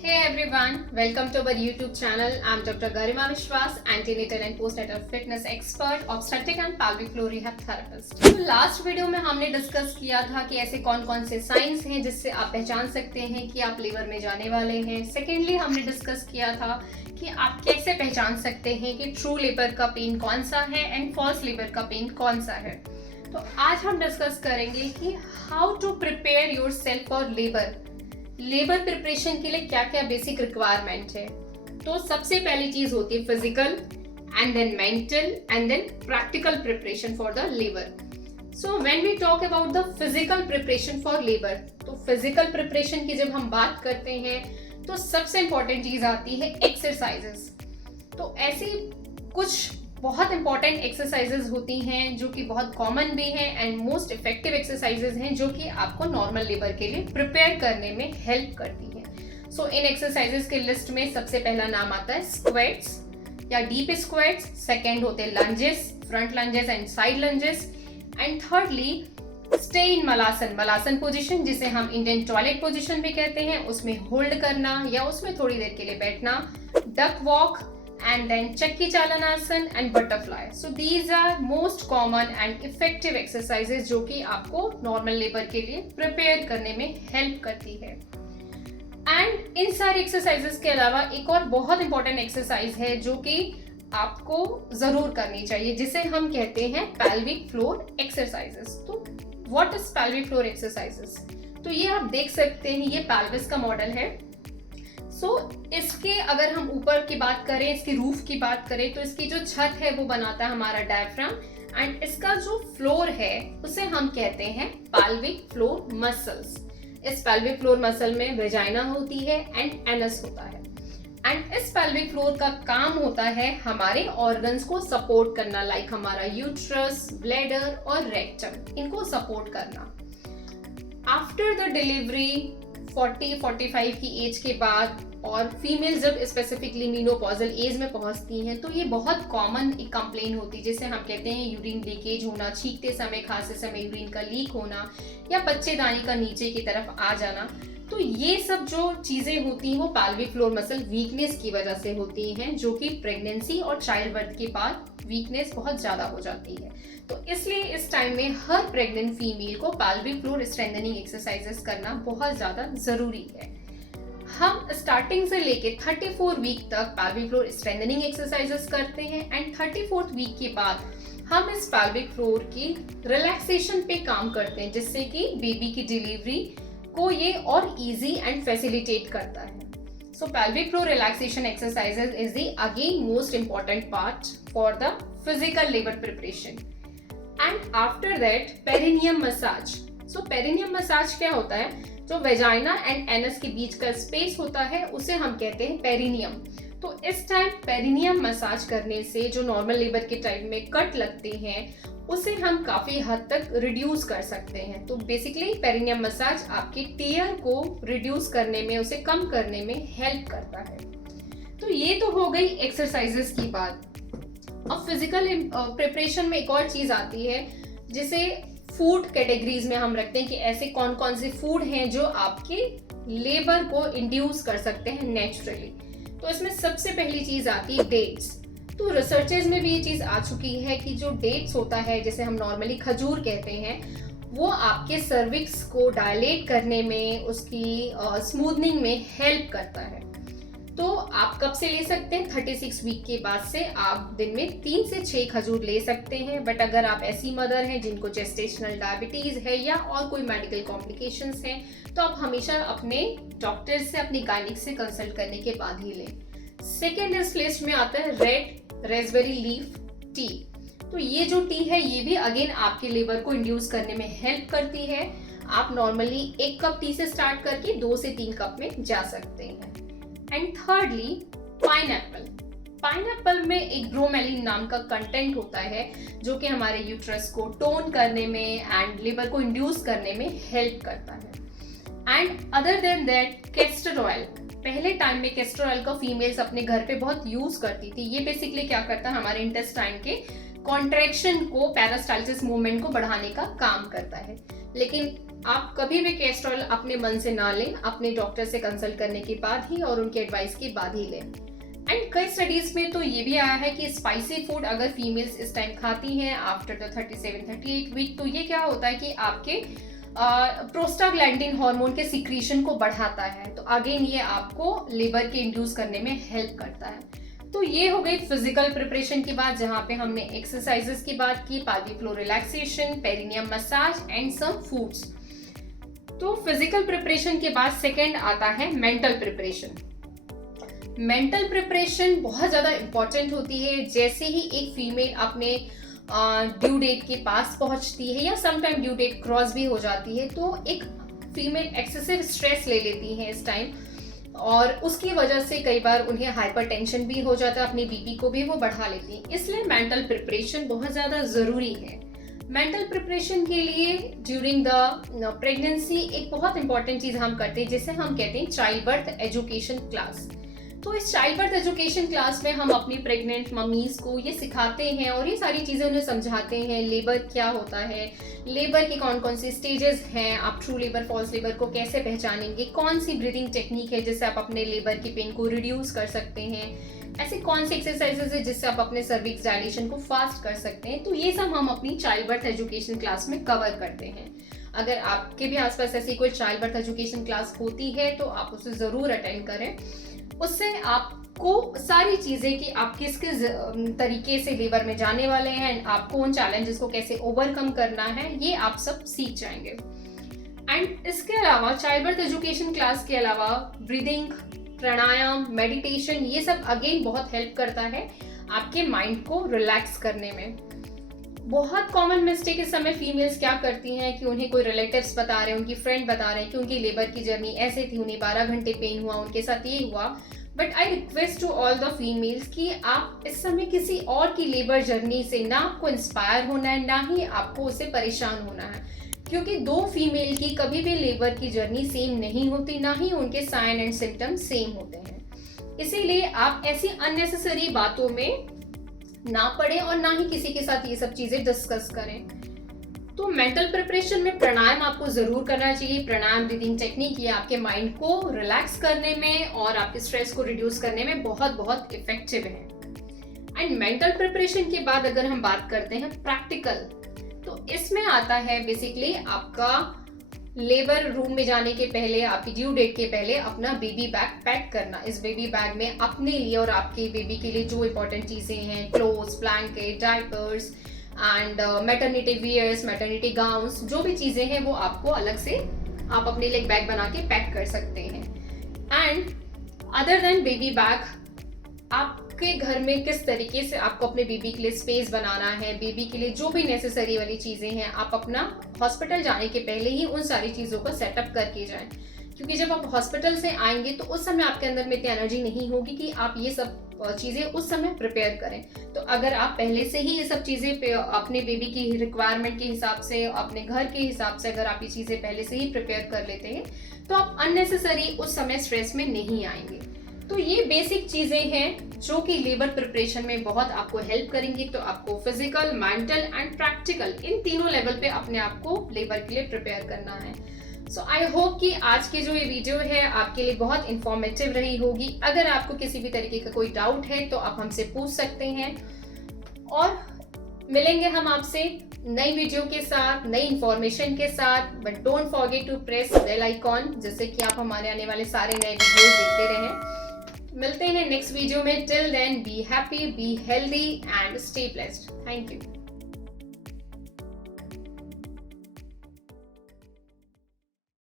Hey everyone, welcome to our YouTube channel. I'm Dr. Garima Vishwas, antenatal and postnatal fitness expert, obstetric and pelvic floor rehab therapist. तो last video में हमने discuss किया था कि ऐसे कौन कौन से साइंस हैं जिससे आप पहचान सकते हैं कि आप लेबर में जाने वाले हैं। सेकेंडली हमने डिस्कस किया था कि आप कैसे पहचान सकते हैं कि ट्रू लेबर का पेन कौन सा है एंड फॉल्स लेबर का पेन कौन सा है। तो आज हम डिस्कस करेंगे कि how to prepare yourself for labour preparation के लिए क्या क्या बेसिक रिक्वायरमेंट है। तो सबसे पहली चीज होती है physical and then mental and then practical preparation for the labour. So when we talk about the physical preparation for labour, तो फिजिकल प्रिपरेशन की जब हम बात करते हैं तो सबसे इंपॉर्टेंट चीज आती है एक्सरसाइजेस। तो ऐसी कुछ बहुत इंपॉर्टेंट एक्सरसाइजेज होती हैं जो कि बहुत कॉमन भी हैं एंड मोस्ट इफेक्टिव एक्सरसाइजेज हैं जो कि आपको नॉर्मल लेबर के लिए प्रिपेयर करने में हेल्प करती हैं। सो इन एक्सरसाइजेज के लिस्ट में सबसे पहला नाम आता है स्क्वेट्स या डीप स्क्वेट्स, सेकेंड होते हैं lunges, front lunges and side lunges, and thirdly stay in malasana position जिसे हम इंडियन टॉयलेट पोजीशन भी कहते हैं, उसमें होल्ड करना या उसमें थोड़ी देर के लिए बैठना, डक वॉक and then चक्की चालनासन and butterfly. So these are most common and effective exercises जो कि आपको नॉर्मल लेबर के लिए प्रिपेयर करने में हेल्प करती है। एंड इन सारी एक्सरसाइजेस के अलावा एक और बहुत इंपॉर्टेंट एक्सरसाइज है जो कि आपको जरूर करनी चाहिए जिसे हम कहते हैं pelvic floor exercises। तो what is pelvic floor exercises? तो ये आप देख सकते हैं, ये pelvis का मॉडल है। इसके अगर हम ऊपर की बात करें, इसकी रूफ की बात करें, तो इसकी जो छत है वो बनाता है हमारा डायफ्राम एंड इसका जो फ्लोर है उसे हम कहते हैं pelvic floor muscles। इस pelvic floor muscle में वेजाइना होती है एंड एनस होता है एंड इस pelvic floor का काम होता है हमारे ऑर्गन्स को सपोर्ट करना, लाइक हमारा यूट्रस, ब्लैडर और रेक्टम, इनको सपोर्ट करना। आफ्टर द डिलीवरी 40-45 की एज के बाद और फीमेल जब स्पेसिफिकली मीनोपॉजल एज में पहुंचती हैं तो ये बहुत कॉमन एक कंप्लेन होती है जिसे हम कहते हैं यूरिन लीकेज होना, छींकते समय खांसते समय यूरिन का लीक होना या बच्चेदानी का नीचे की तरफ आ जाना। तो ये सब जो चीजें होती हैं वो pelvic floor muscle वीकनेस की वजह से होती हैं जो कि प्रेगनेंसी और चाइल्ड बर्थ के बाद वीकनेस बहुत ज्यादा हो जाती है। तो इसलिए इस टाइम में हर प्रेग्नेंट फीमेल को pelvic floor strengthening एक्सरसाइजेस करना बहुत ज्यादा जरूरी है। हम स्टार्टिंग से लेके 34 वीक तक pelvic floor strengthening एक्सरसाइजेस करते हैं एंड 34th वीक के बाद हम इस pelvic floor की रिलैक्सेशन पे काम करते हैं जिससे कि बेबी की डिलीवरी को ये और इजी एंड फैसिलिटेट करता है। So pelvic floor relaxation exercises is the again most important part for the physical labor preparation. And after that perineum massage. So perineum massage क्या होता है? जो वेजाइना एंड एनस के बीच का स्पेस होता है उसे हम कहते हैं पेरिनियम। तो इस टाइम पेरिनियम मसाज करने से जो नॉर्मल लेबर के टाइम में कट लगते हैं उसे हम काफी हद तक रिड्यूस कर सकते हैं। तो बेसिकली पेरिनियम मसाज आपके टीयर को रिड्यूस करने में, उसे कम करने में हेल्प करता है। तो ये तो हो गई एक्सरसाइजेस की बात। अब फिजिकल प्रिपरेशन में एक और चीज आती है जिसे फूड कैटेगरीज में हम रखते हैं कि ऐसे कौन कौन से फूड हैं जो आपके लेबर को इंड्यूस कर सकते हैं नेचुरली। तो इसमें सबसे पहली चीज आती है डेट्स। तो रिसर्चेज में भी ये चीज आ चुकी है कि जो डेट्स होता है, जैसे हम नॉर्मली खजूर कहते हैं, वो आपके सर्विक्स को डायलेट करने में, उसकी स्मूथनिंग में हेल्प करता है। तो आप कब से ले सकते हैं? 36 वीक के बाद से आप दिन में 3 से 6 खजूर ले सकते हैं। बट अगर आप ऐसी मदर हैं जिनको जेस्टेशनल डायबिटीज है या और कोई मेडिकल कॉम्प्लिकेशंस हैं तो आप हमेशा अपने डॉक्टर से, अपनी गायनिक से कंसल्ट करने के बाद ही लें। सेकेंड इस लिस्ट में आता है रेड रेस्पबेरी लीफ टी। तो ये जो टी है ये भी अगेन आपके लेबर को इंड्यूस करने में हेल्प करती है। आप नॉर्मली 1 कप टी से स्टार्ट करके 2 से 3 कप में जा सकते हैं। एंड थर्डली पाइनएप्पल में एक ब्रोमेलिन नाम का कंटेंट होता है जो कि हमारे यूट्रस को टोन करने में एंड लिवर को इंड्यूस करने में हेल्प करता है। And other than that castor oil, पहले टाइम में कैस्टर ऑयल का फीमेल्स अपने घर पे बहुत यूज करती थी। ये बेसिकली क्या करता है, हमारे इंटेस्टाइन के कॉन्ट्रैक्शन को, पेरिस्टाल्सिस मूवमेंट को बढ़ाने का काम करता है। लेकिन आप कभी भी कैस्ट्रॉल अपने मन से ना लें, अपने डॉक्टर से कंसल्ट करने के बाद ही और उनके एडवाइस के बाद ही लें। एंड कई स्टडीज में तो ये भी आया है कि स्पाइसी फूड अगर फीमेल्स इस टाइम खाती हैं आफ्टर द 37-38 वीक, तो ये क्या होता है कि आपके प्रोस्टाग्लैंडिन हार्मोन के सिक्रीशन को बढ़ाता है। तो अगेन ये आपको लेबर के इंड्यूस करने में हेल्प करता है। तो ये हो गई फिजिकल प्रिपरेशन की बात, जहां पे हमने एक्सरसाइजेस की बात की, pelvic floor relaxation, perineum massage and some foods. तो फिजिकल प्रिपरेशन के बाद सेकेंड आता है मेंटल प्रिपरेशन। मेंटल प्रिपरेशन बहुत ज़्यादा इंपॉर्टेंट होती है। जैसे ही एक फीमेल अपने ड्यू डेट के पास पहुंचती है या समटाइम ड्यू डेट क्रॉस भी हो जाती है, तो एक फीमेल एक्सेसिव स्ट्रेस ले लेती है इस टाइम, और उसकी वजह से कई बार उन्हें हाइपरटेंशन भी हो जाता है, अपनी बीपी को भी वो बढ़ा लेती है। इसलिए मेंटल प्रिपरेशन बहुत ज़्यादा ज़रूरी है। मेंटल प्रिपरेशन के लिए ड्यूरिंग द प्रेगनेंसी एक बहुत इंपॉर्टेंट चीज़ हम करते हैं, जिसे हम कहते हैं चाइल्ड बर्थ एजुकेशन क्लास। तो इस चाइल्ड बर्थ एजुकेशन क्लास में हम अपनी प्रेग्नेंट मम्मीज को ये सिखाते हैं और ये सारी चीज़ें उन्हें समझाते हैं। लेबर क्या होता है, लेबर की कौन कौन सी स्टेजेस हैं, आप ट्रू लेबर फॉल्स लेबर को कैसे पहचानेंगे, कौन सी ब्रीदिंग टेक्निक है जिससे आप अपने लेबर की पेन को रिड्यूस कर सकते हैं, ऐसे कौन सी एक्सरसाइजेस है जिससे आप अपने सर्विक्स डायलेशन को फास्ट कर सकते हैं। तो ये सब हम अपनी चाइल्ड बर्थ एजुकेशन क्लास में कवर करते हैं। अगर आपके भी आसपास ऐसी कोई चाइल्ड बर्थ एजुकेशन क्लास होती है तो आप उसे ज़रूर अटेंड करें। उससे आपको सारी चीज़ें कि आप किस किस तरीके से लेबर में जाने वाले हैं, आपको उन चैलेंजेस को कैसे ओवरकम करना है, ये आप सब सीख जाएंगे। एंड इसके अलावा चाइल्ड बर्थ एजुकेशन क्लास के अलावा ब्रीदिंग, प्राणायाम, मेडिटेशन, ये सब अगेन बहुत हेल्प करता है आपके माइंड को रिलैक्स करने में। बहुत कॉमन मिस्टेक इस समय फीमेल्स क्या करती हैं कि उन्हें कोई रिलेटिव्स बता रहे हैं, उनकी फ्रेंड बता रहे हैं कि उनकी लेबर की जर्नी ऐसे थी, उन्हें 12 घंटे पेन हुआ, उनके साथ ये हुआ। But I request to all the females कि आप इस समय किसी और की लेबर जर्नी से ना आपको इंस्पायर होना है, ना ही आपको उससे परेशान होना है, क्योंकि दो फीमेल की कभी भी लेबर की जर्नी सेम नहीं होती, ना ही उनके साइन एंड सिम्टम्स सेम होते हैं। इसीलिए आप ऐसी अननेसेसरी बातों में ना पड़े और ना ही किसी के साथ ये सब चीजें डिस्कस करें। तो मेंटल प्रिपरेशन में प्राणायाम आपको जरूर करना चाहिए। प्राणायाम ब्रीदिंग टेक्निक ये आपके माइंड को रिलैक्स करने में और आपके स्ट्रेस को रिड्यूस करने में बहुत बहुत इफेक्टिव है। एंड मेंटल प्रिपरेशन के बाद अगर हम बात करते हैं प्रैक्टिकल, तो इसमें आता है बेसिकली आपका लेबर रूम में जाने के पहले, आपकी ड्यू डेट के पहले अपना बेबी बैग पैक करना। इस बेबी बैग में अपने लिए और आपके बेबी के लिए जो इंपॉर्टेंट चीज़ें हैं, clothes, blanket, diapers and maternity wears, maternity gowns, जो भी चीज़ें हैं वो आपको अलग से आप अपने लिए एक बैग बना के पैक कर सकते हैं। And other than baby bag, आपके घर में किस तरीके से आपको अपने बेबी के लिए स्पेस बनाना है, बेबी के लिए जो भी नेसेसरी वाली चीज़ें हैं, आप अपना हॉस्पिटल जाने के पहले ही उन सारी चीज़ों को सेटअप करके जाएं। क्योंकि जब आप हॉस्पिटल से आएंगे तो उस समय आपके अंदर में इतनी एनर्जी नहीं होगी कि आप ये सब चीज़ें उस समय प्रिपेयर करें। तो अगर आप पहले से ही ये सब चीज़ें अपने बेबी की रिक्वायरमेंट के हिसाब से, अपने घर के हिसाब से अगर आप ये चीज़ें पहले से ही प्रिपेयर कर लेते हैं तो आप अननेसेसरी उस समय स्ट्रेस में नहीं आएंगे। तो ये बेसिक चीज़ें हैं जो कि लेबर प्रिपरेशन में बहुत आपको हेल्प करेंगी। तो आपको फिजिकल, मेंटल एंड प्रैक्टिकल, इन तीनों लेवल पे अपने आप को लेबर के लिए प्रिपेयर करना है। सो आई होप कि आज की जो ये वीडियो है आपके लिए बहुत इंफॉर्मेटिव रही होगी। अगर आपको किसी भी तरीके का कोई डाउट है तो आप हमसे पूछ सकते हैं, और मिलेंगे हम आपसे नई वीडियो के साथ, नई इंफॉर्मेशन के साथ। But don't forget to press bell icon, जिससे कि आप हमारे आने वाले सारे नए वीडियोस देखते रहें। मिलते हैं नेक्स्ट वीडियो में। Till then be happy, be healthy and stay blessed. Thank you.